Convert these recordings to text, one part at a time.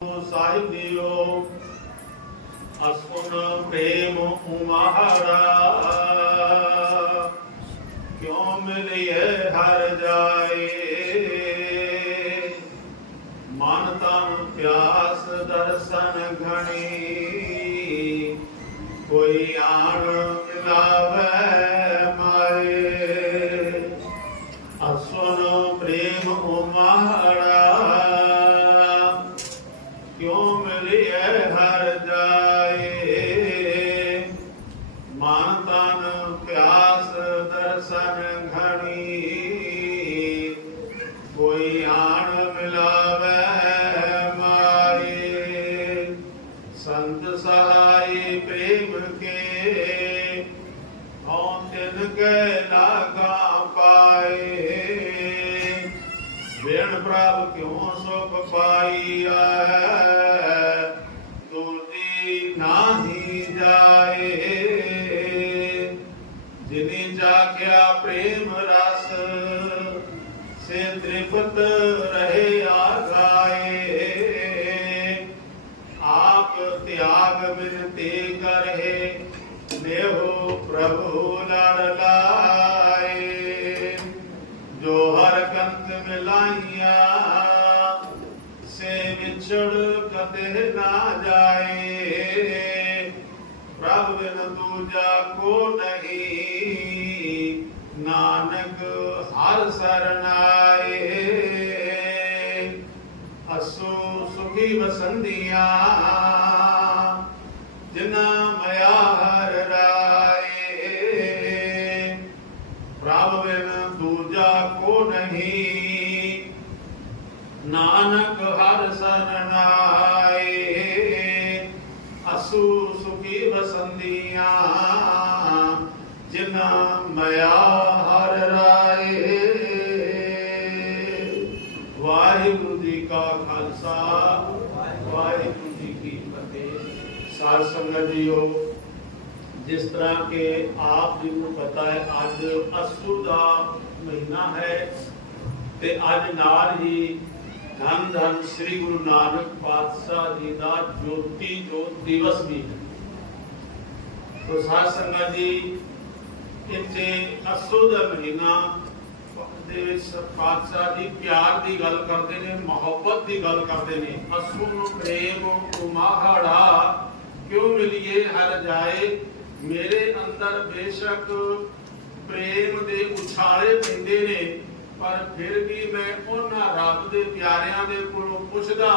ਸਾਹਿਬ JIO ਅਸੁਨ ਪ੍ਰੇਮ ਉਮਾਰਾ ਕਿਉ ਮਿਲਿਏ ਹਰ ਜਾਏ? ਪ੍ਰਭੂ ਲੜ ਲਾਏ, ਜੋ ਹਰ ਕੰਤ ਮਿਲਾਈਆਂ, ਸੇ ਵਿਛੜ ਕਤੇ ਨਾ ਜਾਏ। ਪ੍ਰਭ ਬਿਨ ਦੂਜਾ ਕੋ ਨਹੀਂ, ਨਾਨਕ ਹਰ ਸਰਨਾਏ। ਅਸੂ ਸੁਖੀ ਵਸੰਦੀਆਂ ਜਿਨਾ ਸਾਧ ਸੰਗਤ ਜੀਓ, ਜਿਸ ਤਰ੍ਹਾਂ ਕਿ ਆਪ ਜੀ ਨੂੰ ਪਤਾ ਹੈ, ਅੱਜ ਅਸੂ ਦਾ ਤੇ ਅੱਜ ਨਾਲ ਹੀ ਧੰਨ ਧੰਨ ਸ੍ਰੀ ਗੁਰੂ ਨਾਨਕ ਪਾਤਸ਼ਾਹ ਜੀ ਦਾ ਜੋਤੀ ਜੋਤ ਦਿਵਸ ਵੀ ਹੈ। ਤੋ ਸਾਧ ਸੰਗਤ ਜੀ, ਇੱਥੇ ਅਸੂ ਦਾ ਮਹੀਨਾ ਦੇ ਪਾਤਸ਼ਾਹ ਜੀ ਪਿਆਰ ਦੀ ਗੱਲ ਕਰਦੇ ਨੇ, ਮੁਹੱਬਤ ਦੀ ਗੱਲ ਕਰਦੇ ਨੇ। ਅਸੂ ਨੂੰ ਪ੍ਰੇਮ, ਉਮਾਹੜਾ ਕਿਉਂ ਮਿਲੀਏ ਹਰ ਜਾਏ? ਮੇਰੇ ਅੰਦਰ ਬੇਸ਼ੱਕ ਪ੍ਰੇਮ ਦੇ ਉਛਾਲੇ ਪੈਂਦੇ ਨੇ, ਪਰ ਫਿਰ ਵੀ ਮੈਂ ਉਹਨਾਂ ਰੱਬ ਦੇ ਪਿਆਰਿਆਂ ਦੇ ਕੋਲੋਂ ਪੁੱਛਦਾ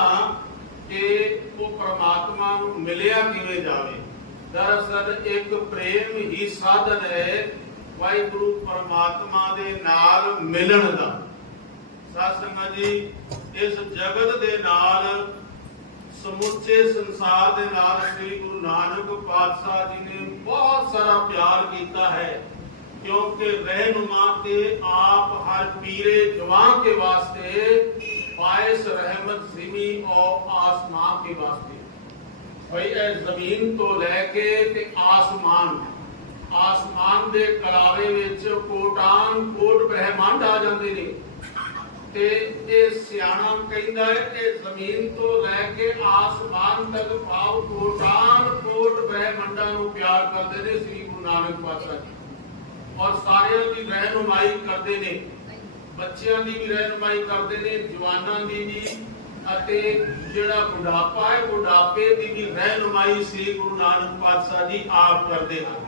ਕਿ ਉਹ ਪ੍ਰਮਾਤਮਾ ਨੂੰ ਮਿਲਿਆ ਕਿਵੇਂ ਜਾਵੇ। ਦਰਅਸਲ ਇੱਕ ਪ੍ਰੇਮ ਹੀ ਸਾਧਨ ਹੈ ਵਾਹਿਗੁਰੂ ਪਰਮਾਤਮਾ ਦੇ ਨਾਲ ਮਿਲਣ ਦਾ। ਸਾਧ ਸੰਗਤ ਜੀ, ਇਸ ਜਗਤ ਦੇ ਨਾਲ ਸਮੁੱਚੇ ਸੰਸਾਰ ਦੇ ਨਾਲ ਸ੍ਰੀ ਗੁਰੂ ਨਾਨਕ ਪਾਤਸ਼ਾਹ ਜੀ ਨੇ ਬਹੁਤ ਸਾਰਾ ਪਿਆਰ ਕੀਤਾ ਹੈ, ਕਿਉਂਕਿ ਰਹਿਨੁਮਾ ਤੇ ਆਪ ਹਰ ਪੀਰੇ ਜਵਾਨ ਕੇ ਵਾਸਤੇ, ਬਾਇਸ ਰਹਿਮਤ ਜ਼ਮੀ ਔਰ ਆਸਮਾਨ ਕੇ ਵਾਸਤੇ। ਭਈ ਇਹ ਜ਼ਮੀਨ ਤੋਂ ਲੈ ਕੇ ਤੇ ਆਸਮਾਨ ਆਸਮਾਨ ਦੇ ਕਲਾਵੇ ਵਿੱਚ ਕੋਟਾਨ ਕੋਟ ਬ੍ਰਹਿਮੰਡ ਆ ਜਾਂਦੇ ਨੇ। ਤੇ ਇਹ ਸਿਆਣਾ ਕਹਿੰਦਾ ਹੈ ਕਿ ਜ਼ਮੀਨ ਤੋਂ ਲੈ ਕੇ ਆਸਮਾਨ ਤੱਕ ਭਾਵ ਕੋਟਾਨ ਕੋਟ ਬ੍ਰਹਿਮੰਡਾਂ ਨੂੰ ਪਿਆਰ ਕਰਦੇ ਨੇ ਸ੍ਰੀ ਗੁਰੂ ਨਾਨਕ ਪਾਤਸ਼ਾਹ ਜੀ। ਔਰ ਸਾਰਿਆਂ ਦੀ ਰਹਿਨੁਮਾਈ ਕਰਦੇ ਨੇ। ਬੱਚਿਆਂ ਦੀ ਵੀ ਰਹਿਨੁਮਾਈ ਕਰਦੇ ਨੇ, ਜਵਾਨਾਂ ਦੀ ਵੀ। ਅਤੇ ਜਿਹੜਾ ਬੁਢਾਪਾ ਹੈ, ਬੁਢਾਪੇ ਦੀ ਵੀ ਰਹਿਨੁਮਾਈ ਸ੍ਰੀ ਗੁਰੂ ਨਾਨਕ ਪਾਤਸ਼ਾਹ ਜੀ ਆਪ ਕਰਦੇ ਹਨ।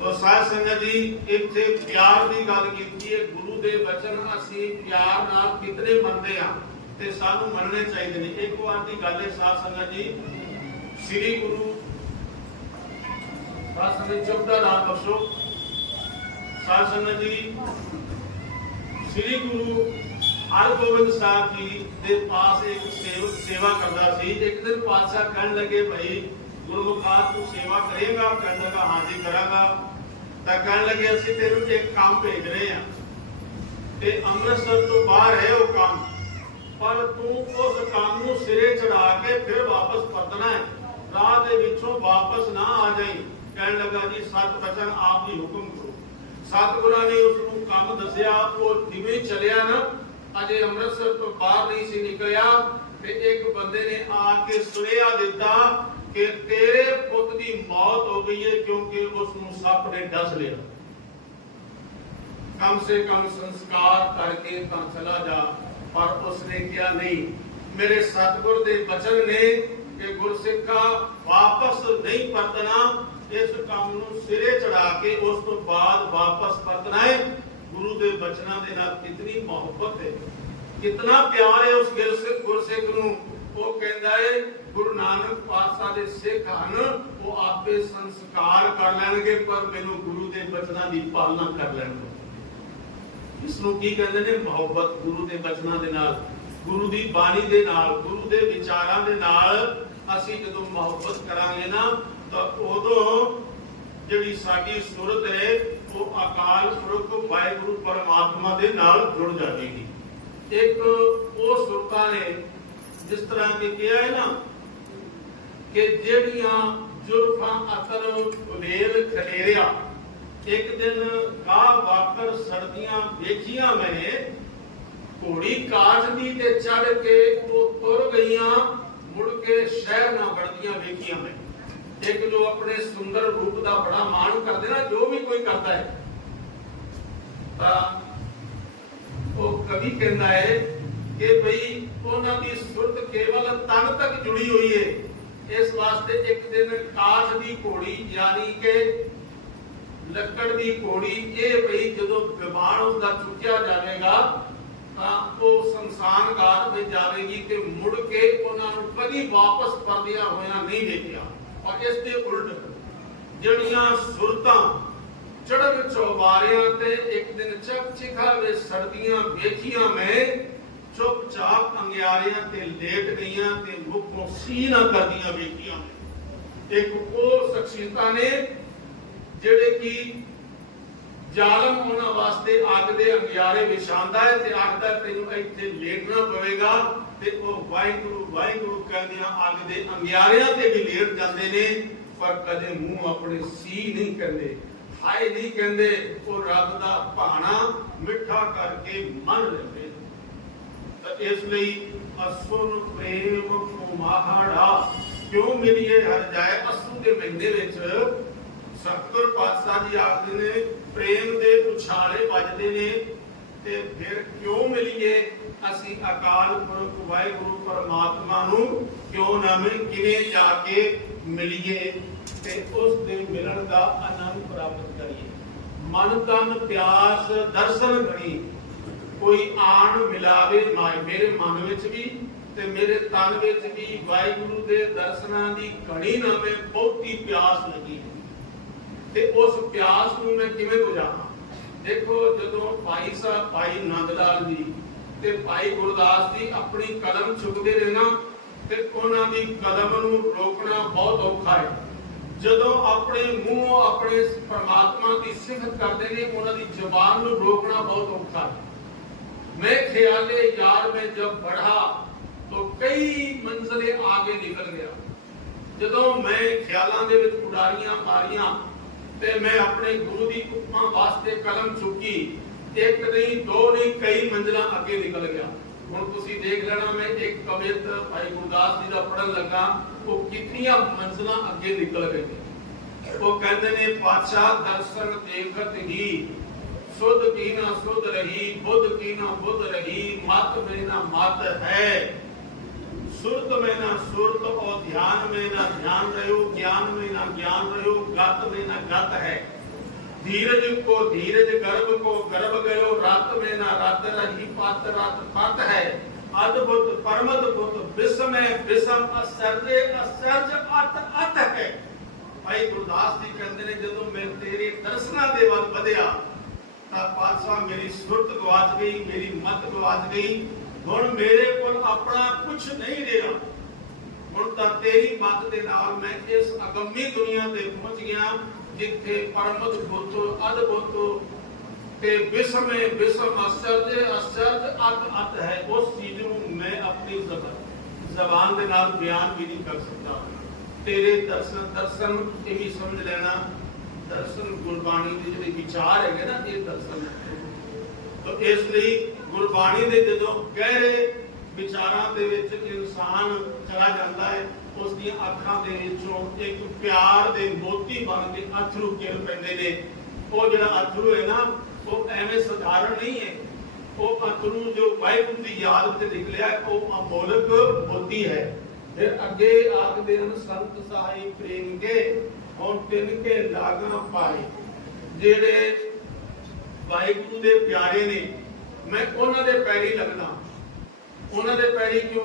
ਤੋ ਸਾਧ ਸੰਗਤ ਜੀ, ਇੱਥੇ ਪਿਆਰ ਦੀ ਗੱਲ ਕੀਤੀ ਹੈ ਦੇ ਬਚਨ ਅਸੀਂ ਪਿਆਰ ਨਾਲ ਕਿਤਨੇ ਮੰਨਦੇ ਹਾਂ ਤੇ ਸਾਨੂੰ ਮੰਨਣੇ ਚਾਹੀਦੇ ਨੇ। ਇੱਕ ਵਾਰ ਦੀ ਗੱਲ ਹੈ, ਸਾਧ ਸੰਗਤ ਜੀ, ਸ੍ਰੀ ਗੁਰੂ ਸਾਧ ਸੰਗਤ ਚੁੱਪ ਨਾਮ ਬਖਸ਼ੋ। ਸਾਧ ਸੰਗਤ ਜੀ, ਸ੍ਰੀ ਗੁਰੂ ਹਰਗੋਬਿੰਦ ਸਾਹਿਬ ਜੀ ਦੇ ਪਾਸ ਇੱਕ ਸੇਵਕ ਸੇਵਾ ਕਰਦਾ ਸੀ। ਇੱਕ ਦਿਨ ਪਾਤਸ਼ਾਹ ਕਹਿਣ ਲੱਗੇ, ਭਾਈ ਗੁਰਮੁਖਾਤ ਤੂੰ ਸੇਵਾ ਕਰੇਗਾ ਕਹਿਣ ਲੱਗਾ ਹਾਂਜੀ ਕਰਾਂਗਾ। ਤਾਂ ਕਹਿਣ ਲੱਗੇ, ਅਸੀਂ ਤੈਨੂੰ ਇੱਕ ਕੰਮ ਭੇਜ ਰਹੇ ਹਾਂ। ਤੇ ਅੰਮ੍ਰਿਤਸਰ ਤੋਂ ਬਾਹਰ ਹੈ ਉਹ ਕੰਮ। ਪਰ ਤੂੰ ਉਸ ਕੰਮ ਨੂੰ ਸਿਰੇ ਚੜਾ ਕੇ ਫਿਰ ਵਾਪਸ ਪਰਤਣਾ ਹੈ। ਰਾਹ ਦੇ ਵਿੱਚੋਂ ਵਾਪਸ ਨਾ ਆ ਜਾਈਂ। ਕਹਿਣ ਲੱਗਾ, ਜੀ ਸਤ ਬਚਨ ਆਪ ਦੀ ਹੁਕਮ ਕਰੋ। ਸਤਿਗੁਰਾਂ ਨੇ ਉਸ ਨੂੰ ਕੰਮ ਦੱਸਿਆ, ਉਹ ਜਿਵੇਂ ਚੱਲਿਆ ਨਾ, ਅਜੇ ਅੰਮ੍ਰਿਤਸਰ ਤੋਂ ਬਾਹਰ ਨਹੀਂ ਸੀ ਨਿਕਲਿਆ। ਤੇ ਇੱਕ ਬੰਦੇ ਨੇ ਆ ਕੇ ਸੁਨੇਹਾ ਦਿੱਤਾ ਕਿ ਤੇਰੇ ਪੁੱਤ ਦੀ ਮੌਤ ਹੋ ਗਈ ਹੈ, ਕਿਉਂਕਿ ਉਸ ਨੂੰ ਸੱਪ ਨੇ ਡਸ ਲਿਆ। ਕਮ ਸੇ ਕਮ ਸੰਸਕਾਰ ਕਰਕੇ ਤਾਂ ਚਲਾ ਜਾ। ਪਰ ਉਸਨੇ ਕਿਹਾ, ਨਹੀਂ, ਮੇਰੇ ਸਤਿਗੁਰ ਦੇ ਬਚਨ ਨੇ ਕਿ ਗੁਰਸਿੱਖਾ ਵਾਪਸ ਨਹੀਂ ਪਰਤਣਾ। ਇਸ ਕੰਮ ਨੂੰ ਸਿਰੇ ਚੜਾ ਕੇ ਉਸ ਤੋਂ ਬਾਅਦ ਵਾਪਸ ਪਰਤਣਾ ਹੈ। ਗੁਰੂ ਦੇ ਬਚਨਾਂ ਦੇ ਨਾਲ ਕਿਤਨੀ ਮੁਹੱਬਤ ਹੈ। ਕਿਤਨਾ ਪਿਆਰ ਹੈ ਉਸ ਗੁਰਸਿੱਖ ਗੁਰਸਿੱਖ ਨੂੰ। ਉਹ ਕਹਿੰਦਾ ਹੈ, ਗੁਰੂ ਨਾਨਕ ਪਾਤਸ਼ਾਹ ਦੇ ਸਿੱਖ ਹਨ, ਉਹ ਆਪੇ ਸੰਸਕਾਰ ਕਰ ਲੈਣਗੇ, ਪਰ ਮੈਨੂੰ ਗੁਰੂ ਦੇ ਬਚਨਾਂ ਦੀ ਪਾਲਣਾ ਕਰ ਲੈਣਗੇ ਇਸ ਨੂੰ ਕੀ ਕਹਿੰਦੇ ਨੇ ਮੁਹੱਬਤ ਗੁਰੂ ਦੇ ਬਚਨਾਂ ਦੇ ਨਾਲ, ਗੁਰੂ ਦੀ ਬਾਣੀ ਦੇ ਨਾਲ, ਗੁਰੂ ਦੇ ਵਿਚਾਰਾਂ ਦੇ ਨਾਲ ਅਸੀਂ ਜਦੋਂ ਮੁਹੱਬਤ ਕਰਾਂਗੇ ਨਾ, ਤਾਂ ਉਦੋਂ ਜਿਹੜੀ ਸਾਡੀ ਸੁਰਤ ਹੈ, ਉਹ ਅਕਾਲ ਪੁਰਖ ਵਾਹਿਗੁਰੂ ਪਰਮਾਤਮਾ ਦੇ ਨਾਲ ਜੁੜ ਜਾਵੇਗੀ ਇੱਕ ਉਹ ਸੁਰਤਾਂ ਨੇ, ਜਿਸ ਤਰ੍ਹਾਂ ਕਿ ਕਿਹਾ ਹੈ ਨਾ, ਕਿ ਜਿਹੜੀਆਂ ਜ਼ੁਲਫਾਂ ਅਤਰ ਉਲੇਲ ਖਲੇਰਿਆ ਇੱਕ ਦਿਨ ਕਾਹ ਵਾਕਰ ਸਰਦੀਆਂ ਵੇਖੀਆਂ ਮੈਂ, ਘੋੜੀ ਕਾਠ ਦੀ ਤੇ ਚੜ ਕੇ ਉਹ ਤੁਰ ਗਈਆਂ, ਮੁੜ ਕੇ ਸ਼ਹਿਰ ਨਾ ਵੜਦੀਆਂ ਵੇਖੀਆਂ ਮੈਂ। ਇੱਕ ਜੋ ਆਪਣੇ ਸੁੰਦਰ ਰੂਪ ਦਾ ਬੜਾ ਮਾਣ ਕਰਦੇ ਨਾ, ਜੋ ਵੀ ਕੋਈ ਕਰਦਾ ਹੈ। ਤਾਂ ਉਹ ਕਵੀ ਕਹਿੰਦਾ ਹੈ ਕਿ ਭਈ ਉਹਨਾਂ ਦੀ ਸੁਰਤ ਕੇਵਲ ਤਨ ਤੱਕ ਜੁੜੀ ਹੋਈ ਹੈ ਇਸ ਵਾਸਤੇ ਇੱਕ ਦਿਨ ਕਾਠ ਦੀ ਘੋੜੀ, ਯਾਨੀ ਕਿ ਲੱਕੜ ਦੀ ਘੋੜੀ ਇਹ ਭਈ ਜਦੋਂ ਵਿਮਾਨ ਉਸਦਾ ਚੁੱਕਿਆ ਜਾਵੇਗਾ, ਤਾਂ ਉਹ ਸੰਸਾਨ ਘਾਟ ਵਿੱਚ ਜਾਵੇਗੀ ਤੇ ਮੁੜ ਕੇ ਉਹਨਾਂ ਨੂੰ ਕਦੀ ਵਾਪਸ ਪਰਦਿਆ ਹੋਇਆ ਨਹੀਂ ਦੇਖਿਆ ਔਰ ਇਸ ਦੇ ਉਲਟ ਜਿਹੜੀਆਂ ਸੁਰਤਾਂ ਚੜਨ ਚੌਬਾਰਿਆਂ ਤੇ ਇੱਕ ਦਿਨ ਚੱਕ ਚਿਖਾਵੇ ਸਰਦੀਆਂ ਵੇਖੀਆਂ ਮੈਂ, ਚੁੱਪਚਾਪ ਅੰਗਿਆਰਿਆਂ ਤੇ ਲੇਟ ਗਈਆਂ ਤੇ ਮੁਖੋਂ ਸੀਨਾ ਕਰਦੀਆਂ ਵੇਖੀਆਂ ਇੱਕ ਉਹ ਸ਼ਖਸੀਅਤਾਂ ਨੇ ਜਿਹੜੇ ਕਿ ਜ਼ਾਲਮ ਉਹਨਾਂ ਵਾਸਤੇ ਅੱਗ ਦੇ ਅੰਗਿਆਰੇ ਵਿਛਾਉਂਦਾ ਹੈ ਤੇ ਆਖਦਾ ਤੈਨੂੰ ਇੱਥੇ ਲੇਟਣਾ ਪਵੇਗਾ ਤੇ ਉਹ ਵਾਹਿਗੁਰੂ ਵਾਹਿਗੁਰੂ ਕਹਿੰਦਿਆਂ ਅੱਗ ਦੇ ਅੰਗਿਆਰਿਆਂ ਤੇ ਵੀ ਲੇਟ ਜਾਂਦੇ ਨੇ, ਪਰ ਕਦੇ ਮੂੰਹ ਆਪਣੇ ਸੀ ਨਹੀਂ ਕਹਿੰਦੇ। ਹਾਏ ਨਹੀਂ ਕਹਿੰਦੇ, ਉਹ ਰੱਬ ਦਾ ਭਾਣਾ ਮਿੱਠਾ ਕਰਕੇ ਮੰਨ ਲੈਂਦੇ ਤਾਂ ਇਸ ਲਈ ਅਸੁਰ ਪ੍ਰੇਮ ਕੋ ਮਾਹੜਾ ਕਿਉਂ ਮਿਲੀਏ ਹਰ ਜਾਏ ਅਸੂ ਦੇ ਮਹੀਨੇ ਵਿੱਚ? ਸਤਿਗੁਰ ਪਾਤਸ਼ਾਹ ਜੀ ਆਖਦੇ ਨੇ, ਪ੍ਰੇਮ ਦੇ ਉਛਾਲੇ ਵੱਜਦੇ ਨੇ ਤੇ ਫਿਰ ਕਿਉਂ ਮਿਲੀਏ? ਅਸੀਂ ਅਕਾਲ ਪੁਰਖ ਵਾਹਿਗੁਰੂ ਪਰਮਾਤਮਾ ਨੂੰ ਕਿਉਂ ਨਾ ਮਿਲ, ਕਿਵੇਂ ਜਾ ਕੇ ਮਿਲੀਏ? ਤੇ ਉਸ ਦੇ ਮਿਲਣ ਦਾ ਆਨੰਦ ਪ੍ਰਾਪਤ ਕਰੀਏ। ਮਨ ਤਨ ਪਿਆਸ ਦਰਸ਼ਨ ਘੜੀ ਕੋਈ ਆਣ ਮਿਲਾਵੇ ਮੇਰੇ ਮਨ ਵਿੱਚ ਵੀ ਤੇ ਮੇਰੇ ਤਨ ਵਿੱਚ ਵੀ ਵਾਹਿਗੁਰੂ ਦੇ ਦਰਸ਼ਨਾਂ ਦੀ ਘਣੀ ਨਾ ਮੈਂ ਬਹੁਤੀ ਪਿਆਸ ਲੱਗੀ। ਤੇ ਉਸ ਪਿਆਸ ਨੂੰ ਮੈਂ ਕਿਵੇਂ ਬੁਝਾਵਾਂ ਦੇਖੋ ਜਦੋਂ ਭਾਈ ਸਾਹਿਬ ਭਾਈ ਨੰਦ ਲਾਲ ਜੀ ਤੇ ਭਾਈ ਗੁਰਦਾਸ ਜੀ ਆਪਣੀ ਕਲਮ ਚੁੱਕਦੇ ਰਹੇ ਨਾ ਤੇ ਉਹਨਾਂ ਦੀ ਕਲਮ ਨੂੰ ਰੋਕਣਾ ਬਹੁਤ ਔਖਾ ਹੈ ਜਦੋਂ ਆਪਣੇ ਮੂੰਹੋਂ ਆਪਣੇ ਪਰਮਾਤਮਾ ਦੀ ਸਿਫਤ ਕਰਦੇ ਨੇ ਉਹਨਾਂ ਦੀ ਜ਼ੁਬਾਨ ਨੂੰ ਰੋਕਣਾ ਬਹੁਤ ਔਖਾ ਹੈ मैं ख्याले यार में जब बढ़ा तो कई मंजिलें आगे निकल गया ਜਦੋਂ ਮੈਂ ਖਿਆਲਾਂ ਦੇ ਵਿੱਚ ਉਡਾਰੀਆਂ ਮਾਰੀਆਂ ਤੇ ਮੈਂ ਆਪਣੇ ਗੁਰੂ ਦੀ ਉਪਮਾ ਵਾਸਤੇ ਕਲਮ ਚੁੱਕੀ, ਇੱਕ ਨਹੀਂ, ਦੋ ਨਹੀਂ, ਕਈ ਮੰਜ਼ਲਾਂ ਅੱਗੇ ਨਿਕਲ ਗਿਆ। ਹੁਣ ਤੁਸੀਂ ਦੇਖ ਲੈਣਾ, ਮੈਂ ਇੱਕ ਕਵਿਤ ਭਾਈ ਗੁਰਦਾਸ ਜੀ ਦਾ ਪੜਨ ਲੱਗਾ, ਉਹ ਕਿੰਨੀਆਂ ਮੰਜ਼ਲਾਂ ਅੱਗੇ ਨਿਕਲ ਗਏ ਉਹ ਕਹਿੰਦੇ ਨੇ, ਪਾਤਸ਼ਾਹ, ਦਰਸ਼ਨ ਦੇਖਤ ਹੀ, ਸੁਧ ਕੀਨਾ ਸੁਧ ਰਹੀ, ਬੁੱਧ ਕੀਨਾ ਬੁੱਧ ਰਹੀ, ਮਤ ਮੇਨਾ ਮਤ ਹੈ। है सुरत में ना सुरत और ध्यान में ना ध्यान रहो ज्ञान में ना ज्ञान रहो गत में ना गत है धीरज को धीरज गर्भ को गर्भ गयो रत में ना रत रही पत रत पत है अद्भुत परमद्भुत विस्मय विषम आश्चर्य आश्चर्य अत अत है ਭਾਈ ਗੁਰਦਾਸ ਜੀ ਕਹਿੰਦੇ ਨੇ ਜਦੋਂ ਮੈਂ ਤੇਰੇ ਦਰਸ਼ਨਾਂ ਦੇ ਵੱਲ ਵਧਿਆ ਤਾਂ ਪਾਤਸ਼ਾਹ ਮੇਰੀ ਸੁਰਤ ਗਵਾਚ ਗਈ ਮੇਰੀ ਮਤ ਗਵਾਚ ਗਈ ਹੁਣ ਮੇਰੇ ਕੋਲ ਆਪਣਾ ਕੁਝ ਨਹੀਂ ਰਿਹਾ। ਹੁਣ ਤਾਂ ਤੇਰੀ ਮਤ ਦੇ ਨਾਲ ਮੈਂ ਇਸ ਅਗੰਮੀ ਦੁਨੀਆ ਤੇ ਪਹੁੰਚ ਗਿਆ, ਜਿੱਥੇ ਪਰਮਤ ਬੁੱਧ ਅਦਭੁਤ ਤੇ ਵਿਸਮੇ ਵਿਸਮ ਅਸਰਜ ਅਸਰਜ ਅਤ ਅਤ ਹੈ। ਉਸ ਚੀਜ਼ ਨੂੰ ਮੈਂ ਆਪਣੀ ਜ਼ਬਾਨ ਜ਼ਬਾਨ ਦੇ ਨਾਲ ਬਿਆਨ ਵੀ ਨਹੀਂ ਕਰ ਸਕਦਾ। ਤੇਰੇ ਦਰਸ਼ਨ ਦਰਸ਼ਨ ਇਹ ਵੀ ਸਮਝ ਲੈਣਾ। ਦਰਸ਼ਨ ਗੁਰਬਾਣੀ ਦੇ ਜਿਹੜੇ ਵਿਚਾਰ ਹੈਗੇ ਨਾ, ਇਹ ਦਰਸ਼ਨ। ਤਾਂ ਇਸ ਲਈ ਗੁਰਬਾਣੀ ਦੇ ਜਦੋਂ ਗਹਿਰੇ ਵਿਚਾਰਾਂ ਦੇ ਵਿੱਚ ਇਨਸਾਨ ਚਲਾ ਜਾਂਦਾ ਹੈ ਉਸ ਦੀਆਂ ਅੱਖਾਂ ਦੇ ਵਿੱਚੋਂ ਇੱਕ ਪਿਆਰ ਦੇ ਮੋਤੀ ਬਣ ਕੇ ਅਥਰੂ ਕਿਰ ਪੈਂਦੇ ਨੇ। ਉਹ ਜਿਹੜਾ ਅਥਰੂ ਹੈ ਨਾ, ਉਹ ਐਵੇਂ ਸਧਾਰਨ ਨਹੀਂ ਹੈ। ਉਹ ਅਥਰੂ ਜੋ ਵਾਹਿਗੁਰੂ ਦੀ ਯਾਦ ਤੇ ਨਿਕਲਿਆ ਉਹ ਅਮੋਲਕ ਮੋਤੀ ਹੈ। ਫਿਰ ਅੱਗੇ ਆਖਦੇ ਹਨ, ਸੰਤ ਸਾਹਿਬ ਪ੍ਰੇਮ ਕੇ, ਹੁਣ ਤਿੰਨ ਕੇ ਲਾਗਾਂ ਪਾਏ। ਜਿਹੜੇ ਵਾਹਿਗੁਰੂ ਦੇ ਪਿਆਰੇ ਨੇ ਮੈਂ ਉਹਨਾਂ ਦੇ ਪੈਰੀ ਲੱਗਣਾ ਉਹਨਾਂ ਦੇ ਪੈਰੀ ਕਿਉਂ?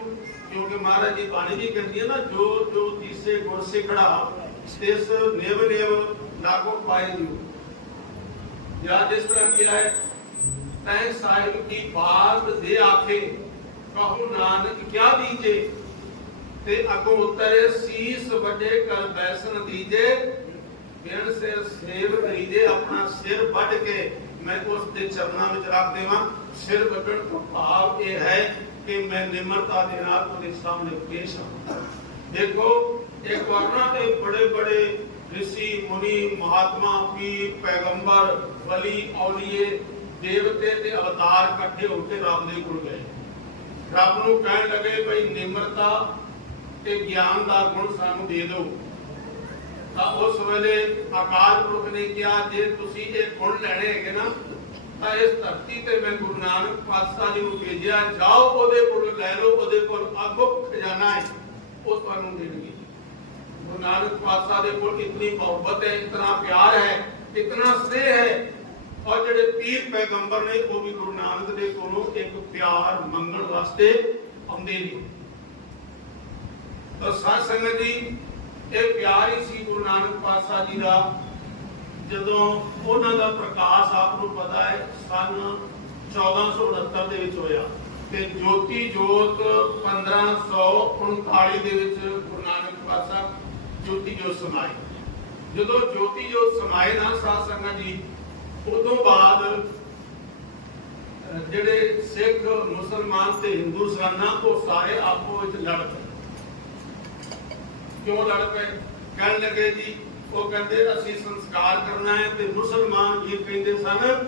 ਕਿਉਂਕਿ ਮਹਾਰਾਜ ਦੀ ਬਾਣੀ ਵੀ ਕਹਿੰਦੀ ਹੈ ਨਾ, ਜੋ ਜੋ ਤੀਸੇ ਗੁਰ ਸਿਖੜਾ ਇਸ ਨਿਵ ਨਿਵ ਲਾਗੋ ਪਾਏ ਦਿਓ। ਜਾਂ ਜਿਸ ਤਰ੍ਹਾਂ ਕਿਹਾ ਹੈ, ਤੈ ਸਾਹਿਬ ਕੀ ਬਾਤ ਦੇ ਆਖੇ, ਕਹੂ ਨਾਨਕ ਕਿਆ ਦੀਜੇ? ਤੇ ਅਗੋਂ ਉਤਰੇ, ਸੀਸ ਵੱਡੇ ਕਰ ਬੈਸਨ ਦੀਜੇ, ਬਿਨ ਸਿਰ ਸੇਵ ਕਰੀਜੇ ਆਪਣਾ ਸਿਰ ਵੱਢ ਕੇ ਮੈਂ ਉਸ ਦੇ ਚਰਨਾਂ ਵਿੱਚ ਰੱਖ ਦੇਵਾਂ। ਸਿਰ ਵੱਢਣ ਤੋਂ ਭਾਵ ਇਹ ਹੈ ਕਿ ਮੈਂ ਨਿਮਰਤਾ ਦੇ ਨਾਲ ਉਹਦੇ ਸਾਹਮਣੇ ਪੇਸ਼ ਹਾਂ। ਦੇਖੋ ਇੱਕ ਵਾਰ ਨਾ ਬੜੇ ਬੜੇ ઋષਿ ਮੁਨੀ, ਮਹਾਤਮਾ, ਪੀਰ, ਪੈਗੰਬਰ ਵਲੀ ਔਲੀਏ, ਦੇਵਤੇ ਤੇ ਅਵਤਾਰ ਇਕੱਠੇ ਹੋ ਕੇ ਰੱਬ ਦੇ ਕੋਲ ਗਏ। ਰੱਬ ਨੂੰ ਕਹਿਣ ਲੱਗੇ, ਭਈ ਨਿਮਰਤਾ ਤੇ ਗਿਆਨ ਦਾ ਗੁਣ ਸਾਨੂੰ ਦੇ ਦਿਓ। ਤਾਂ ਉਸ ਵੇਲੇ ਆਕਾਸ਼ ਪੁਰਖ ਨੇ ਕਿਹਾ, ਜੇ ਤੁਸੀਂ ਇਹ ਗੁਣ ਲੈਣੇ ਹੈਗੇ ਨਾ, ਤਾਂ ਇਸ ਧਰਤੀ ਤੇ ਮੈਂ ਨਾਨਕ ਪਾਤਸ਼ਾਹ ਜੀ ਨੂੰ ਭੇਜਿਆ, ਜਾਓ ਉਹਦੇ ਕੋਲ, ਲੈ ਲਓ ਉਹਦੇ ਕੋਲ ਅਗੁਪ ਖਜ਼ਾਨਾ ਹੈ। ਉਹ ਤੁਹਾਨੂੰ ਦੇਣਗੇ। ਗੁਰੂ ਨਾਨਕ ਪਾਤਸ਼ਾਹ ਦੇ ਕੋਲ ਇਤਨੀ ਮੁਹੱਬਤ ਹੈ, ਇਤਨਾ ਪਿਆਰ ਹੈ, ਇਤਨਾ ਸਨੇਹ ਹੈ। ਔਰ ਜਿਹੜੇ ਪੀਰ ਪੈਗੰਬਰ ਨੇ, ਉਹ ਵੀ ਗੁਰੂ ਨਾਨਕ ਦੇ ਕੋਲੋਂ ਇੱਕ ਪਿਆਰ ਮੰਗਣ ਵਾਸਤੇ ਆਉਂਦੇ ਨੇ। ਤਾਂ ਸਾਧ ਸੰਗਤ ਜੀ, ਇਹ ਪਿਆਰ ਹੀ ਸੀ ਗੁਰੂ ਨਾਨਕ ਪਾਤਸ਼ਾਹ ਜੀ ਦਾ। ਜਦੋਂ ਉਹਨਾਂ ਦਾ ਪ੍ਰਕਾਸ਼ ਆਪ ਨੂੰ ਪਤਾ ਹੈ ਸਾਨੂੰ 1469 ਦੇ ਵਿੱਚ ਹੋਇਆ। ਤੇ ਜੋਤੀ ਜੋਤ 1539 ਦੇ ਵਿੱਚ ਗੁਰੂ ਨਾਨਕ ਪਾਤਸ਼ਾਹ ਜੋਤੀ ਜੋਤ ਸਮਾਏ। ਜਦੋਂ ਜੋਤੀ ਜੋਤ ਸਮਾਏ ਨਾ ਸਾਧ ਸੰਗਤ ਜੀ, ਉਦੋਂ ਬਾਅਦ ਜਿਹੜੇ ਸਿੱਖ, ਮੁਸਲਮਾਨ ਤੇ ਹਿੰਦੂ ਸਨ, ਉਹ ਸਾਰੇ ਆਪੋ ਵਿੱਚ ਲੜ ਪਏ। ਕਿਉਂ ਲੜ ਪਏ? ਕਹਿਣ ਲੱਗੇ ਜੀ, ਉਹ ਕਹਿੰਦੇ, ਅਸੀਂ ਸੰਸਕਾਰ ਕਰਨਾ ਹੈ ਤੇ ਮੁਸਲਮਾਨ ਜੀ ਕਹਿੰਦੇ ਸਨ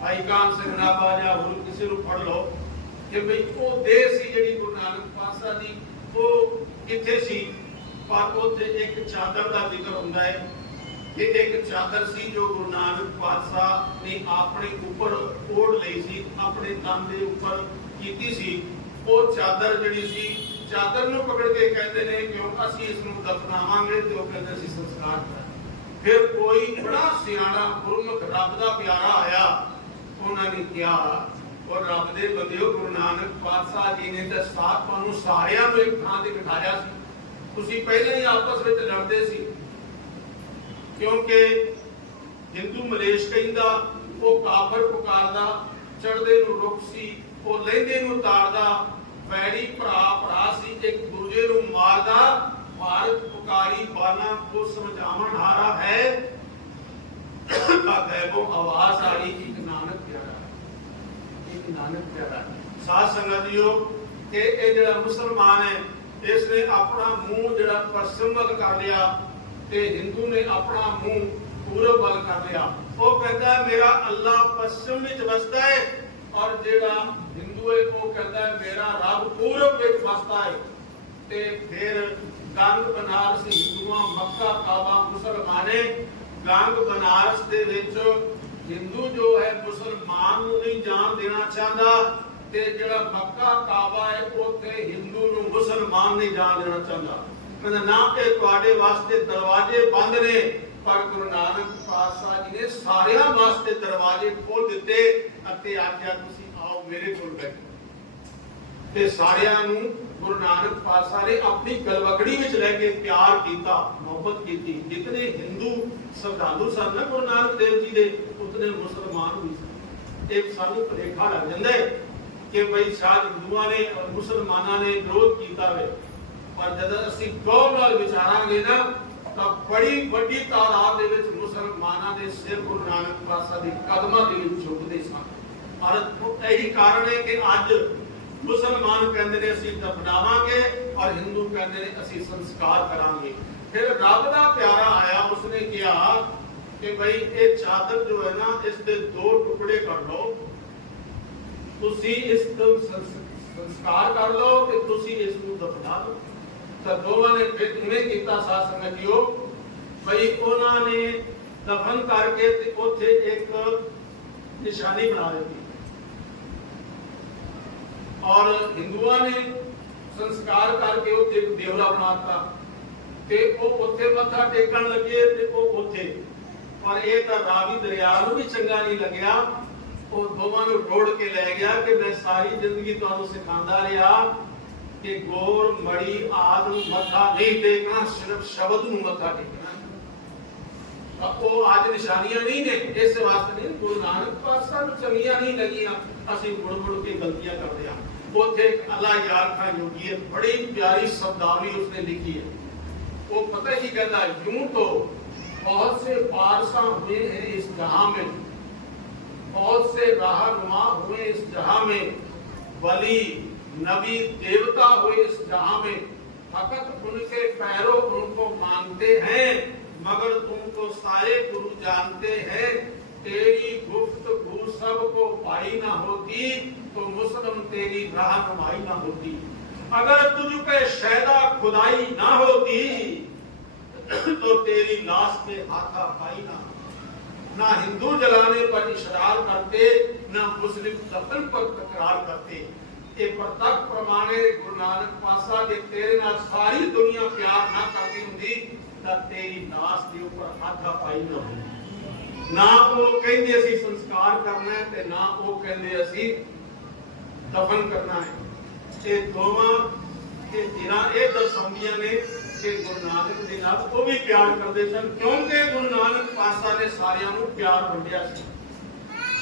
ਭਾਈ ਕਾਨ ਸਿੰਘ ਨਾਭਾ ਜਾਂ ਹੋਰ ਕਿਸੇ ਨੂੰ ਪੜ ਲਓ ਕਿ ਭਈ ਉਹ ਦੇਹ ਸੀ ਜਿਹੜੀ ਗੁਰੂ ਨਾਨਕ ਪਾਤਸ਼ਾਹ ਦੀ, ਉਹ ਕਿੱਥੇ ਸੀ? ਪਰ ਉੱਥੇ ਇੱਕ ਚਾਦਰ ਦਾ ਜ਼ਿਕਰ ਹੁੰਦਾ ਹੈ ਕਿ ਇੱਕ ਚਾਦਰ ਸੀ ਜੋ ਗੁਰੂ ਨਾਨਕ ਪਾਤਸ਼ਾਹ ਨੇ ਆਪਣੇ ਉੱਪਰ ਓੜ ਲਈ ਸੀ, ਆਪਣੇ ਤਨ ਦੇ ਉੱਪਰ ਕੀਤੀ ਸੀ। ਉਹ ਚਾਦਰ ਜਿਹੜੀ ਸੀ, ਚਾਦਰ ਨੂੰ ਪਕੜ ਕੇ ਕਹਿੰਦੇ ਨੇ ਕਿਉਂ ਅਸੀਂ ਇਸ ਨੂੰ ਦਫਨਾਵਾਂਗੇ ਤੇ ਉਹ ਕਹਿੰਦੇ ਅਸੀਂ ਸੰਸਕਾਰ ਕਰਾਂਗੇ। ਫਿਰ ਕੋਈ ਬੜਾ ਸਿਆਣਾ ਗੁਰਮੁਖ ਰੱਬ ਦਾ ਪਿਆਰਾ ਆਇਆ ਉਹਨਾਂ ਨੇ ਕਿਹਾ ਔਰ ਰੱਬ ਦੇ ਬੰਦਿਓ ਗੁਰੂ ਨਾਨਕ ਪਾਤਸ਼ਾਹ ਜੀ ਨੇ ਤਾਂ ਸਾਥ ਤੁਹਾਨੂੰ ਸਾਰਿਆਂ ਨੂੰ ਇੱਕ ਥਾਂ ਤੇ ਬਿਠਾਇਆ ਸੀ। ਤੁਸੀਂ ਪਹਿਲਾਂ ਹੀ ਆਪਸ ਵਿੱਚ ਲੜਦੇ ਸੀ। ਕਿਉਂਕਿ ਹਿੰਦੂ ਮਲੇਸ਼ ਕਹਿੰਦਾ, ਉਹ ਕਾਫਰ ਪੁਕਾਰਦਾ ਚੜਦੇ ਨੂੰ ਰੁਕ ਸੀ, ਉਹ ਲਹਿੰਦੇ ਨੂੰ ਤਾੜਦਾ ਵੈਰੀ ਭਰਾ ਭਰਾ ਸੀ, ਇੱਕ ਦੂਜੇ ਨੂੰ ਮਾਰਦਾ, ਭਾਰਤ ਪੁਕਾਰੀ ਬਾਲਾਂ ਕੋ ਸਮਝਾਵਣ ਹਾਰਾ ਹੈ। ਤਾਂ ਗੈਬੋਂ ਆਵਾਜ਼ ਆਈ ਇੱਕ ਇਹ ਨਾਨਕ ਪਿਆਰਾ ਸਾਧ ਸੰਗਤ ਜੀਓ, ਕਿ ਇਹ ਜਿਹੜਾ ਮੁਸਲਮਾਨ ਹੈ, ਇਸ ਨੇ ਆਪਣਾ ਮੂੰਹ ਜਿਹੜਾ ਪਰਸਮਲ ਕਰ ਲਿਆ ਤੇ ਹਿੰਦੂ ਨੇ ਆਪਣਾ ਮੂੰਹ ਪੂਰਬ ਵੱਲ ਕਰ ਲਿਆ। ਉਹ ਕਹਿੰਦਾ, ਮੇਰਾ ਅੱਲਾ ਪੱਛਮ ਵਿੱਚ ਵਸਦਾ ਹੈ ਔਰ ਜਿਹੜਾ ਹਿੰਦੂ ਹੈ ਉਹ ਕਹਿੰਦਾ, ਮੇਰਾ ਰੱਬ ਪੂਰਬ ਵਿੱਚ ਵਸਦਾ ਹੈ ਤੇ ਫਿਰ ਗੰਗ ਬਨਾਰਸ ਹਿੰਦੂਆਂ ਮੱਕਾ, ਕਾਬਾ ਮੁਸਲਮਾਨੇ ਗੰਗ ਬਨਾਰਸ ਦੇ ਵਿੱਚ ਹਿੰਦੂ ਜੋ ਹੈ ਮੁਸਲਮਾਨ ਨੂੰ ਨਹੀਂ ਜਾਣ ਦੇਣਾ ਚਾਹੁੰਦਾ ਤੇ ਜਿਹੜਾ ਮੱਕਾ, ਕਾਬਾ ਹੈ, ਉੱਥੇ ਹਿੰਦੂ ਨੂੰ ਮੁਸਲਮਾਨ ਨਹੀਂ ਜਾਣ ਦੇਣਾ ਚਾਹੁੰਦਾ। ਕਹਿੰਦਾ, ਨਾ ਕਿ ਤੁਹਾਡੇ ਵਾਸਤੇ ਦਰਵਾਜ਼ੇ ਬੰਦ ਨੇ, ਪਰ ਗੁਰੂ ਨਾਨਕ ਪਾਤਸ਼ਾਹ ਜੀ ਨੇ ਸਾਰਿਆਂ ਵਾਸਤੇ ਦਰਵਾਜ਼ੇ ਖੋਲ ਦਿੱਤੇ ਅਤੇ ਆਖਿਆ, ਤੁਸੀਂ ਆਓ ਮੇਰੇ ਕੋਲ ਬੈਠੋ। ਤੇ ਸਾਰਿਆਂ ਨੂੰ ਗੁਰੂ ਨਾਨਕ ਪਾਤਸ਼ਾਹ ਨੇ ਆਪਣੀ ਗਲਵਕੜੀ ਵਿੱਚ ਲੈ ਕੇ ਪਿਆਰ ਕੀਤਾ, ਮੁਹੱਬਤ ਕੀਤੀ। ਜਿਤਨੇ ਹਿੰਦੂ ਸ਼ਰਧਾਲੂ ਸਨ ਨਾ ਗੁਰੂ ਨਾਨਕ ਦੇਵ ਜੀ ਦੇ, ਉਤਨੇ ਮੁਸਲਮਾਨ ਵੀ ਸਨ। ਇਹ ਸਾਨੂੰ ਭੁਲੇਖਾ ਲੱਗ ਜਾਂਦਾ ਹੈ ਕਿ ਬਈ ਸ਼ਾਇਦ ਹਿੰਦੂਆਂ ਨੇ ਔਰ ਮੁਸਲਮਾਨਾਂ ਨੇ ਵਿਰੋਧ ਕੀਤਾ ਵੇ ਪਰ ਜਦੋਂ ਅਸੀਂ ਗੌਰ ਨਾਲ ਵਿਚਾਰਾਂਗੇ ਨਾ, ਤਾਂ ਬੜੀ ਵੱਡੀ ਤਾਦਾਦ ਦੇ ਵਿੱਚ ਮੁਸਲਮਾਨਾਂ ਦੇ ਸਿਰ ਗੁਰੂ ਨਾਨਕ ਪਾਤਸ਼ਾਹ ਦੇ ਕਦਮਾਂ ਦੇ ਵਿੱਚ ਝੁਕਦੇ ਸਨ। ਔਰ ਇਹੀ ਕਾਰਨ ਹੈ ਕਿ ਅੱਜ ਮੁਸਲਮਾਨ ਕਹਿੰਦੇ ਨੇ ਅਸੀਂ ਦਫਨਾਵਾਂਗੇ ਔਰ ਹਿੰਦੂ ਕਹਿੰਦੇ ਨੇ ਅਸੀਂ ਸੰਸਕਾਰ ਕਰਾਂਗੇ। ਫਿਰ ਰੱਬ ਦਾ ਪਿਆਰਾ ਆਇਆ, ਉਸਨੇ ਕਿਹਾ ਕਿ ਭਾਈ ਇਹ ਚਾਦਰ ਜੋ ਹੈ ਨਾ, ਇਸ ਦੇ ਦੋ ਟੁਕੜੇ ਕਰ ਲਓ। ਤੁਸੀਂ ਇਸ ਦਾ ਸੰਸਕਾਰ ਕਰ ਲਓ ਤੇ ਤੁਸੀਂ ਇਸ ਨੂੰ ਦਫਨਾ ਦਿਓ। ਤਾਂ ਦੋਵਾਂ ਨੇ ਫਿਰ ਇਵੇਂ ਕੀਤਾ ਸਾਧ ਸੰਗਤਿਓ ਭਈ ਉਹਨਾਂ ਨੇ ਦਫਨ ਕਰਕੇ ਤੇ ਉੱਥੇ ਇੱਕ ਨਿਸ਼ਾਨੀ ਬਣਾ ਦਿੱਤੀ। ਔਰ ਹਿੰਦੂਆਂ ਨੇ ਸੰਸਕਾਰ ਕਰਕੇ ਉੱਥੇ ਇੱਕ ਦੇਵਰਾ ਬਣਾਤਾ ਤੇ ਉਹ ਉੱਥੇ ਮੱਥਾ ਟੇਕਣ ਲੱਗੇ ਤੇ ਉਹ ਉੱਥੇ। ਪਰ ਇਹ ਤਾਂ ਰਾਵੀ ਦਰਿਆ ਨੂੰ ਵੀ ਚੰਗਾ ਨਹੀਂ ਲੱਗਿਆ। ਉਹ ਦੋਵਾਂ ਨੂੰ ਰੋੜ ਕੇ ਲੈ ਗਿਆ ਕਿ ਮੈਂ ਸਾਰੀ ਜ਼ਿੰਦਗੀ ਤੁਹਾਨੂੰ ਸਿਖਾਉਂਦਾ ਰਿਹਾ ਕਿ ਗੋਰ, ਮੜੀ ਆਦ ਨੂੰ ਮੱਥਾ ਨਹੀਂ ਟੇਕਣਾ, ਸਿਰਫ ਸ਼ਬਦ ਨੂੰ ਮੱਥਾ ਟੇਕਣਾ। اب وہ آج نشانیاں نہیں نے اس واسطے نہیں، گرو نانک پاس چنگیاں نہیں لگیاں اسی مڑ مڑ کے غلطیاں کر رہے ہیں۔ اوتھے اللہ یار خان یوگی بڑی پیاری شبداولی اس نے لکھی ہے۔ وہ پتہ ہی کہتا ہے، یوں تو بہت سے پارساں ہوئے ہیں اس جہاں میں۔ بہت سے راہ نما ہوئے اس جہاں میں۔ ولی، نبی، دیوتا ہوئے اس جہاں میں۔ فقط ان کے پیروں ان کو مانتے ہیں۔ مگر تم کو سارے گرو جانتے ہیں، تیری گفت گو سب کو پائی نہ ہوتی تو مسلم تیری رہنمائی نہ ہوتی۔ اگر تجھ پہ شہدہ خدائی نہ ہوتی تو تیری لاش پہ ہاتھا پائی نہ ہوتی۔ نہ ہندو جلانے پر اشرار کرتے، نہ مسلم دفن پر تکرار کرتے۔ یہ پرتک پرمانے گرنانک پاسا کہ تیرے نہ ساری دنیا پیار نہ کرتی ہوں دی ਤਾਂ ਤੇਰੀ ਲਾਸ਼ ਦੇ ਉੱਪਰ ਹਾਥਾ ਪਾਈ ਨਾ ਹੁੰਦੀ ਨਾ ਉਹ ਕਹਿੰਦੇ ਅਸੀਂ ਸੰਸਕਾਰ ਕਰਨਾ ਹੈ ਤੇ ਨਾ ਉਹ ਕਹਿੰਦੇ ਅਸੀਂ ਦਫਨ ਕਰਨਾ ਹੈ। ਇਹ ਦੋਵਾਂ, ਇਹ ਦਿਨਾਂ ਇਹ ਦਰਸਾਉਂਦੀਆਂ ਨੇ ਕਿ ਗੁਰੂ ਨਾਨਕ ਦੇ ਨਾਲ ਉਹ ਵੀ ਪਿਆਰ ਕਰਦੇ ਸਨ, ਕਿਉਂਕਿ ਗੁਰੂ ਨਾਨਕ ਪਾਤਸ਼ਾਹ ਨੇ ਸਾਰਿਆਂ ਨੂੰ ਪਿਆਰ ਵੰਡਿਆ ਸੀ।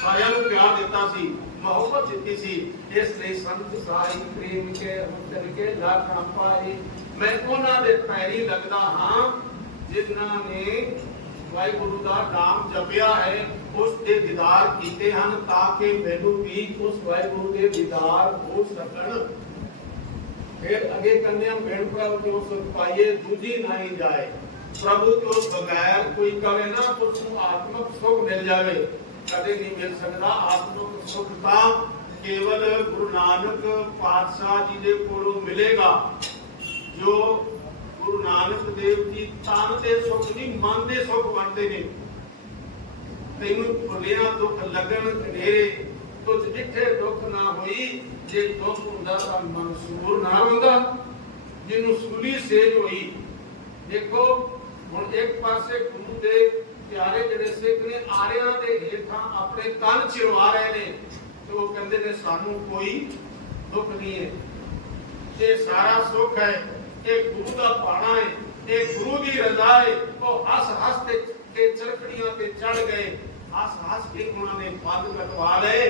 ਸਾਰਿਆਂ ਨੂੰ ਪਿਆਰ ਦਿੱਤਾ ਸੀ, ਮੁਹੱਬਤ ਦਿੱਤੀ ਸੀ। ਇਸ ਲਈ ਸੰਤ ਸਾਈ ਪ੍ਰੇਮ ਕੇ ਅੰਤਰ ਕੇ, ਲਾਖਾਂ ਪਾਏ। ਮੈਂ ਉਹਨਾਂ ਦੇ ਪੈਰੀ ਲੱਗਦਾ ਹਾਂ ਜਿਨ੍ਹਾਂ ਨੇ ਵਾਹਿਗੁਰੂ ਦਾ ਨਾਮ ਜਪਿਆ ਹੈ, ਉਸ ਦੇ ਦੀਦਾਰ ਕੀਤੇ ਹਨ ਤਾਂ ਕਿ ਮੈਨੂੰ ਵੀ ਉਸ ਵਾਹਿਗੁਰੂ ਦੇ ਦੀਦਾਰ ਹੋ ਸਕਣ। ਫਿਰ ਅੱਗੇ ਕੰਨਿਆ, ਭੈਣ ਭਰਾ ਜੋ ਸੁਖ ਪਾਈਏ, ਦੂਜੀ ਨਹੀਂ ਜਾਏ। ਪ੍ਰਭੂ ਤੋਂ ਬਗੈਰ ਕੋਈ ਕਵੇ ਨਾ, ਉਸ ਨੂੰ ਸੁਖ ਮਿਲ ਜਾਵੇ। ਕਦੇ ਨਹੀਂ ਮਿਲ ਸਕਦਾ ਆਤਮਿਕ ਸੁਖ ਤਾਂ ਕੇਵਲ ਗੁਰੂ ਨਾਨਕ ਪਾਤਸ਼ਾਹ ਜੀ ਦੇ ਕੋਲੋਂ ਮਿਲੇਗਾ, ਜੋ ਗੁਰੂ ਨਾਨਕ ਦੇਵ ਜੀ ਤਨ ਦੇ ਸੁਖ ਨਹੀਂ, ਮਨ ਦੇ ਸੁਖ ਵੰਡਦੇ ਨੇ। ਤੈਨੂੰ ਭੁੱਲਿਆ ਦੁੱਖ ਲੱਗਣ ਕਨੇਰੇ ਤੁਝ ਜਿੱਥੇ ਦੁੱਖ ਨਾ ਹੋਈ, ਜੇ ਦੁੱਖ ਹੁੰਦਾ ਤਾਂ ਮਨਸੂਰ ਨਾ ਹੁੰਦਾ। ਜਿਹਨੂੰ ਸੂਲੀ ਸੇਜ ਹੋਈ, ਦੇਖੋ, ਹੁਣ ਇੱਕ ਪਾਸੇ ਗੁਰੂ ਦੇ ਪਿਆਰੇ ਜਿਹੜੇ ਸਿੱਖ ਨੇ, ਆਰਿਆਂ ਦੇ ਹੇਠਾਂ ਆਪਣੇ ਕੰਨ ਚਿਰਵਾ ਰਹੇ ਨੇ, ਤੇ ਉਹ ਕਹਿੰਦੇ ਨੇ, ਸਾਨੂੰ ਕੋਈ ਦੁੱਖ ਨਹੀਂ ਹੈ। ਇਹ ਸਾਰਾ ਸੁੱਖ ਹੈ। ਇਹ ਗੁਰੂ ਦਾ ਪਾਣਾ ਹੈ ਇਹ ਗੁਰੂ ਦੀ ਰਜ਼ਾ ਹੈ ਉਹ ਹੱਸ ਹੱਸ ਤੇ ਤੇ ਚਰਖੜੀਆਂ ਤੇ ਚੜ ਗਏ ਹੱਸ ਹੱਸ ਕੇ ਉਹਨਾਂ ਨੇ ਪੱਗ ਕਟਵਾ ਲਏ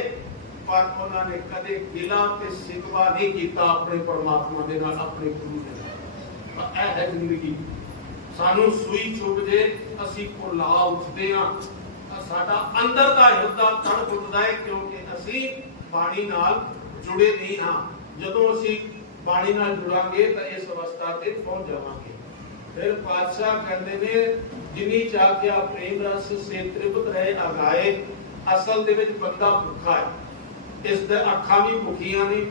ਪਰ ਉਹਨਾਂ ਨੇ ਕਦੇ ਗਿਲਾ ਤੇ ਸਿਕਵਾ ਨਹੀਂ ਕੀਤਾ ਆਪਣੇ ਪਰਮਾਤਮਾ ਦੇ ਨਾਲ ਆਪਣੇ ਗੁਰੂ ਦੇ ਨਾਲ ਇਹ ਹੈ ਜ਼ਿੰਦਗੀ ਸਾਨੂੰ ਸੂਈ ਚੁੱਭ ਜੇ ਅਸੀਂ ਭੁਲਾ ਉੱਠਦੇ ਹਾਂ ਸਾਡਾ ਅੰਦਰ ਦਾ ਹਿਰਦਾ ਤੜਪ ਉੱਠਦਾ ਹੈ ਕਿਉਂਕਿ ਅਸੀਂ ਬਾਣੀ ਨਾਲ ਜੁੜੇ ਨਹੀਂ ਹਾਂ ਜਦੋਂ ਅਸੀਂ ਬਾਣੀ ਨਾਲ ਜੁੜਾਂਗੇ ਤਾਂ ਇਸ ਅਵਸਥਾ ਤੇ ਪਹੁੰਚ ਜਾਵਾਂਗੇ। ਫਿਰ ਪਾਤਸ਼ਾਹ ਕਹਿੰਦੇ ਨੇ, ਜਿਨੀ ਚਾਕਿਆ ਪ੍ਰੇਮ ਰਸ ਸੇ ਤ੍ਰਿਪਤ ਰਹੇ ਅਗਾਏ ਅਸਲ ਦੇ ਵਿੱਚ ਬੰਦਾ ਭੁੱਖਾ ਹੈ। ਇਸ ਦੇ ਅੱਖਾਂ ਵੀ ਭੁੱਖੀਆਂ ਨੇ,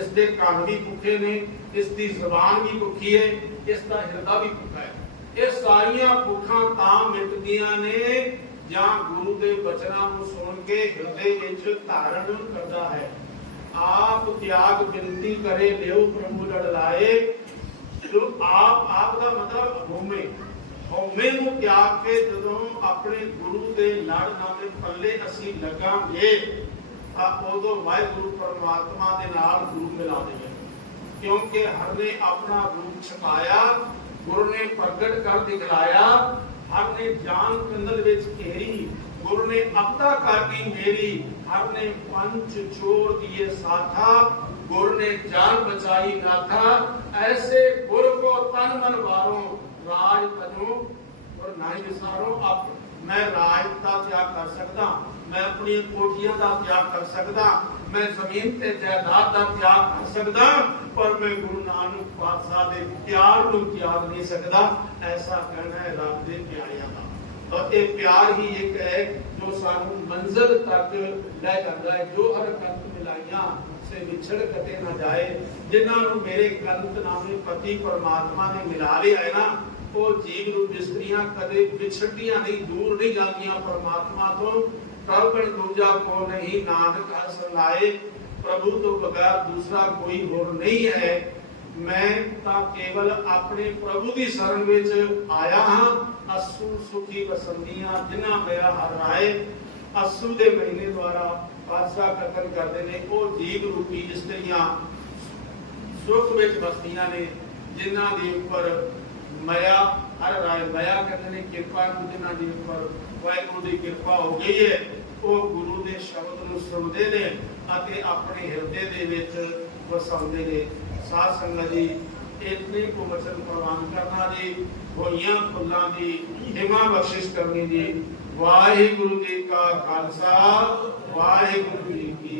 ਇਸ ਦੇ ਕੰਨ ਵੀ ਭੁੱਖੇ ਨੇ, ਇਸ ਦੀ ਜ਼ੁਬਾਨ ਵੀ ਭੁੱਖੀ ਹੈ, ਇਸ ਦਾ ਹਿਰਦਾ ਵੀ ਭੁੱਖਾ ਹੈ। ਇਹ ਸਾਰੀਆਂ ਭੁੱਖਾਂ ਤਾਂ ਮਿਟਦੀਆਂ ਨੇ, ਜਾਂ ਗੁਰੂ ਦੇ ਬਚਨਾਂ ਨੂੰ ਸੁਣ ਕੇ ਹਿਰਦੇ ਵਿੱਚ ਧਾਰਨ ਕਰਦਾ ਹੈ। ਆਪ ਤਿਆਗ ਬਿਨਤੀ ਕਰੇ ਲਿਓ ਪ੍ਰਭੂ ਲੜ ਲਾਏ। ਜੋ ਆਪ ਆਪ ਦਾ ਮਤਲਬ ਹਉਮੈ। ਹਉਮੈ ਨੂੰ ਤਿਆਗ ਕੇ ਜਦੋਂ ਆਪਣੇ ਗੁਰੂ ਦੇ ਲੜ ਨਾਮੇ ਪੱਲੇ ਅਸੀਂ ਲੱਗਾਂਗੇ, ਤਾਂ ਉਦੋਂ ਵਾਹਿਗੁਰੂ ਪਰਮਾਤਮਾ ਦੇ ਨਾਲ ਗੁਰੂ ਮਿਲਾ ਦੇਵੇ। ਕਿਉਂਕਿ ਹਰ ਨੇ ਆਪਣਾ ਰੂਪ ਛਪਾਇਆ, ਗੁਰੂ ਨੇ ਪ੍ਰਗਟ ਕਰ ਦਿਖਲਾਇਆ। ਹਰ ਨੇ ਜਾਨ ਕੰਦਲ ਵਿੱਚ ਘੇਰੀ, ਗੁਰੂ ਨੇ ਆਪਤਾ ਕਰਦੀ ਮੇਰੀ ہر نے پنچ چھوڑ دیے ساتھا گر نے جان بچائی نہ تھا۔ ایسے گر کو تن من واروں، راج تنوں اور نائی وساروں اب میں راج تا تیاگ کر سکتا میں اپنی کوٹیاں دا تیاگ کر سکتا میں زمین تے جہداد دا تیاگ کر سکتا پر میں گرو نانک بادشاہ دے پیار نو تیاگ نہیں سکتا ایسا کہنا ہے راج دے پیار ਔਰ ਇਹ ਪਿਆਰ ਹੀ ਇੱਕ ਹੈ ਜੋ ਸਾਨੂੰ ਮੰਜ਼ਿਲ ਤੱਕ ਲੈ ਜਾਂਦਾ ਹੈ, ਜੋ ਹਰਕਤ ਮਿਲਾਈਆਂ ਸੇ ਵਿਛੜ ਕਤੇ ਨਾ ਜਾਏ। ਜਿਨ੍ਹਾਂ ਨੂੰ ਮੇਰੇ ਕੰਤ ਨਾਮੇ ਪਤੀ ਪਰਮਾਤਮਾ ਨੇ ਮਿਲਾ ਲਿਆ ਹੈ ਨਾ, ਉਹ ਜੀਵ ਰੂਪ ਇਸਤਰੀਆਂ ਕਦੇ ਵਿਛੜਦੀਆਂ ਨਹੀਂ, ਦੂਰ ਨਹੀਂ ਜਾਂਦੀਆਂ ਪਰਮਾਤਮਾ ਤੋਂ। ਪ੍ਰਭਣ ਦੂਜਾ ਕੋ ਨਹੀਂ, ਨਾਨਕ ਹਸ ਲਾਏ, ਪ੍ਰਭੂ ਤੋਂ ਬਗੈਰ ਦੂਸਰਾ ਕੋਈ ਹੋਰ ਨਹੀਂ ਹੈ। ਮੈਂ ਤਾਂ ਕੇਵਲ ਆਪਣੇ ਪ੍ਰਭੂ ਦੀ ਸ਼ਰਨ ਵਿੱਚ ਆਇਆ ਹਾਂ। ਅਸੂ ਸੁਖੀ ਵਸੰਦੀਆਂ ਜਿਨ੍ਹਾਂ ਮੇਰਾ ਹਰ ਅਸੂ ਦੇ ਮਹੀਨੇ ਦੁਆਰਾ ਪਾਤਸ਼ਾਹ ਕਥਨ ਕਰਦੇ ਨੇ, ਉਹ ਜੀਵ ਰੂਪੀ ਇਸਤਰੀਆਂ ਸੁਖ ਵਿੱਚ ਵਸਦੀਆਂ ਨੇ, ਜਿਨ੍ਹਾਂ ਦੇ ਉੱਪਰ ਮਾਇਆ, ਹਰ ਰਾਏ ਮਾਇਆ ਕਹਿੰਦੇ ਨੇ, ਕਿਰਪਾ ਨੂੰ ਜਿਨ੍ਹਾਂ ਦੇ ਉੱਪਰ ਵਾਹਿਗੁਰੂ ਦੀ ਕਿਰਪਾ ਹੋ ਗਈ ਹੈ, ਉਹ ਗੁਰੂ ਦੇ ਸ਼ਬਦ ਨੂੰ ਸੁਣਦੇ ਨੇ ਅਤੇ ਆਪਣੇ ਹਿਰਦੇ ਦੇ ਵਿੱਚ ਵਸਾਉਂਦੇ ਨੇ। ਸਾਧ ਸੰਗਤ ਜੀ ਇਤਨੇ ਕੋ ਵਚਨ ਪ੍ਰਵਾਨ ਕਰਨਾ ਜੀ ਹੋਈਆਂ ਫੁੱਲਾਂ ਦੀ ਹਿਮਾ ਬਖਸ਼ਿਸ਼ ਕਰਨੀ ਜੀ ਵਾਹਿਗੁਰੂ ਜੀ ਕਾ ਖਾਲਸਾ ਵਾਹਿਗੁਰੂ ਜੀ ਕੀ ਫਤਿਹ